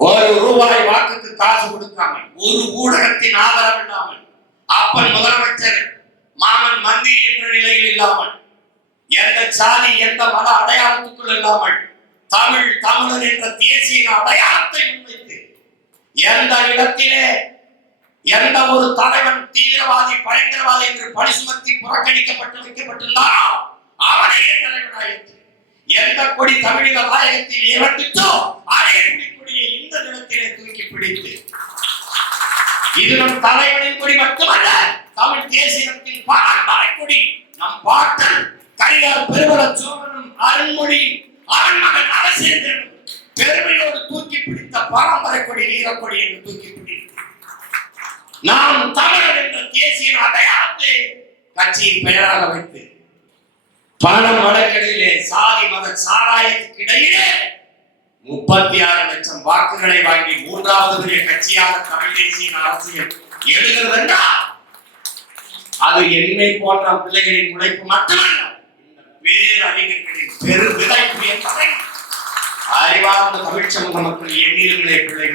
ஒரு ரூபாய் வாக்குக்கு காசு கொடுக்காமல், ஒரு ஊடகத்தின் ஆதரவு இல்லாமல், அப்பன் முதலமைச்சர் மாமன் மந்திரி என்ற நிலையில் இல்லாமல், எந்த சாதி எந்த மத அடையாளத்துக்குள் இல்லாமல், தமிழ் தமிழன் என்ற தேசிய அடையாளத்தை முன்வைத்து எந்த இடத்திலே எந்த ஒரு தலைவன் தீவிரவாதி பயங்கரவாதி என்று பழி சுமத்தி புறக்கணிக்கப்பட்டு வைக்கப்பட்டிருந்தாரோ அவனை தலைவனாயிற்று. எந்த கொடி தமிழக தாயகத்தில் இறந்துச்சோ அதே கொடியை இந்த நிலத்திலே தூக்கி பிடித்து, இது நம் தலைவனின் கொடி மட்டுமல்ல, தமிழ் தேசியத்தின் பாரம்பரிய கொடி. நம் பாட்டன் கரிகால் பெருவர சோழனும் அருண்மொழி அவன் மகன் அரசேந்திரனும் பெருமையோடு தூக்கி பிடித்த பாரம்பரிய கொடி வீரக்கொடி என்று தூக்கி பிடித்து நாம் தமிழர் என்ற தேசிய அடையாளத்தை கட்சியின் பெயராக வைத்து பணம் வழக்கடிலே சாதி மத சாராயத்துக்கு இடையிலே 36 லட்சம் வாக்குகளை வாங்கி 3வது பெரிய கட்சியாக தமிழ் தேசிய அரசியல் எழுகிறது என்றால் அது என்னை போன்ற பிள்ளைகளின் உழைப்பு மட்டுமல்ல, இந்த பேரறிஞர்களின் பெரு விதைப்பு என்பதை அறிவார்ந்த தமிழ் சமூக மக்கள் எண்ணிலே பிள்ளைகள்